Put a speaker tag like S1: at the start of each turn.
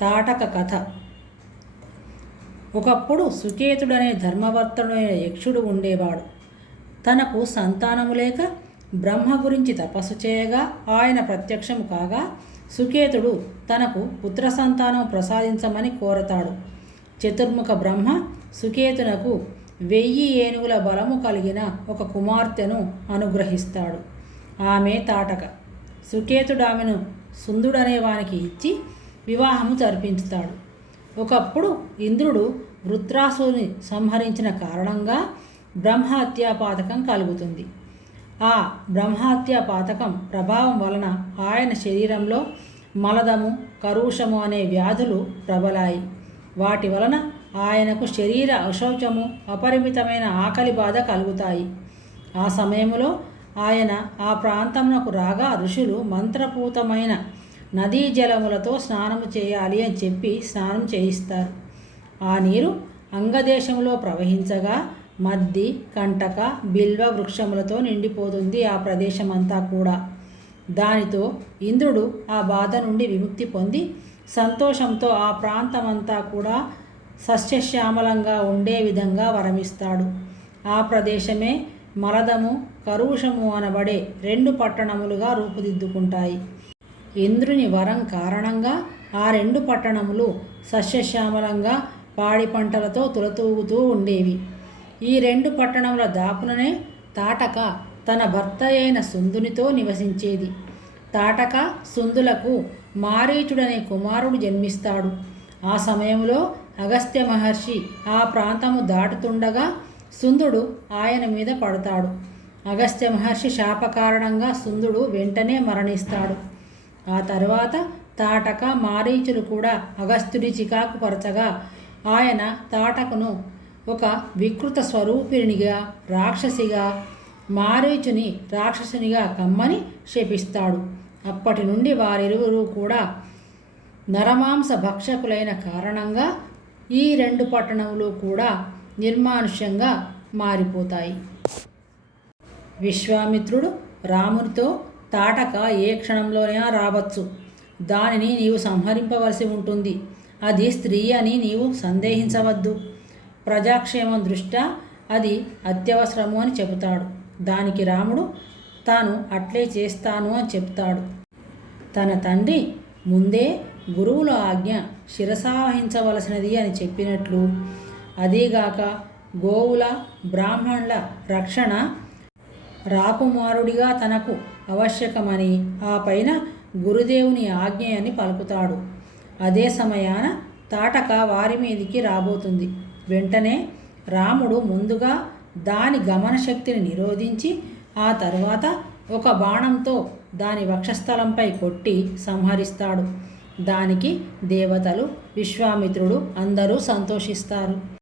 S1: తాటక కథ. ఒకప్పుడు సుకేతుడనే ధర్మవర్తనుడైన యక్షుడు ఉండేవాడు. తనకు సంతానము లేక బ్రహ్మ గురించి తపస్సు చేయగా ఆయన ప్రత్యక్షము కాగా సుకేతుడు తనకు పుత్ర సంతానం ప్రసాదించమని కోరతాడు. చతుర్ముఖ బ్రహ్మ సుకేతునకు వెయ్యి ఏనుగుల బలము కలిగిన ఒక కుమార్తెను అనుగ్రహిస్తాడు. ఆమె తాటక. సుకేతుడు ఆమెను సుందుడనే వానికి ఇచ్చి వివాహము జరిపించుతాడు. ఒకప్పుడు ఇంద్రుడు వృత్రాసుని సంహరించిన కారణంగా బ్రహ్మహత్యా పాతకం కలుగుతుంది. ఆ బ్రహ్మహత్యా పాతకం ప్రభావం వలన ఆయన శరీరంలో మలదము కరుషము అనే వ్యాధులు ప్రబలాయి. వాటి వలన ఆయనకు శరీర అశౌచము అపరిమితమైన ఆకలి బాధ కలుగుతాయి. ఆ సమయంలో ఆయన ఆ ప్రాంతంలో రాగా ఋషులు మంత్రపూతమైన నదీ జలములతో స్నానము చేయాలి అని చెప్పి స్నానం చేయిస్తారు. ఆ నీరు అంగదేశంలో ప్రవహించగా మద్ది కంటక బిల్వ వృక్షములతో నిండిపోతుంది ఆ ప్రదేశమంతా కూడా. దానితో ఇంద్రుడు ఆ బాధ నుండి విముక్తి పొంది సంతోషంతో ఆ ప్రాంతమంతా కూడా సస్యశ్యామలంగా ఉండే విధంగా వరమిస్తాడు. ఆ ప్రదేశమే మలదము కరుషము అనబడే రెండు పట్టణములుగా రూపుదిద్దుకుంటాయి. ఇంద్రుని వరం కారణంగా ఆ రెండు పట్టణములు సస్యశ్యామలంగా పాడి పంటలతో తులతూగుతూ ఉండేవి. ఈ రెండు పట్టణముల దాపుననే తాటక తన భర్త అయిన సుందునితో నివసించేది. తాటక సుందులకు మారీచుడనే కుమారుడు జన్మిస్తాడు. ఆ సమయంలో అగస్త్య మహర్షి ఆ ప్రాంతము దాటుతుండగా సుందుడు ఆయన మీద పడతాడు. అగస్త్య మహర్షి శాప కారణంగా సుందుడు వెంటనే మరణిస్తాడు. ఆ తర్వాత తాటక మారీచులు కూడా అగస్త్యుడి చికాకు పరచగా ఆయన తాటకును ఒక వికృత స్వరూపిణిగా రాక్షసిగా మారీచుని రాక్షసునిగా కమ్మని శపిస్తాడు. అప్పటి నుండి వారిరువురు కూడా నరమాంస భక్షకులైన కారణంగా ఈ రెండు పట్టణములు కూడా నిర్మానుష్యంగా మారిపోతాయి. విశ్వామిత్రుడు రామునితో తాటక ఏ క్షణంలోనైనా రావచ్చు. దానిని నీవు సంహరింపవలసి ఉంటుంది. అది స్త్రీ అని నీవు సందేహించవద్దు. ప్రజాక్షేమం దృష్ట్యా అది అత్యవసరము అని చెబుతాడు. దానికి రాముడు తాను అట్లే చేస్తాను అని చెప్తాడు తన తండ్రి ముందే గురువుల ఆజ్ఞ శిరసావహించవలసినది అని చెప్పినట్లు అదీగాక గోవుల బ్రాహ్మణుల రక్షణ రాకుమారుడిగా తనకు ఆవశ్యకమని ఆ పైన గురుదేవుని ఆజ్ఞ అని పలుకుతాడు. అదే సమయాన తాటక వారి మీదికి రాబోతుంది. వెంటనే రాముడు ముందుగా దాని గమన శక్తిని నిరోధించి ఆ తర్వాత ఒక బాణంతో దాని వక్షస్థలంపై కొట్టి సంహరిస్తాడు. దానికి దేవతలు విశ్వామిత్రుడు అందరూ సంతోషిస్తారు.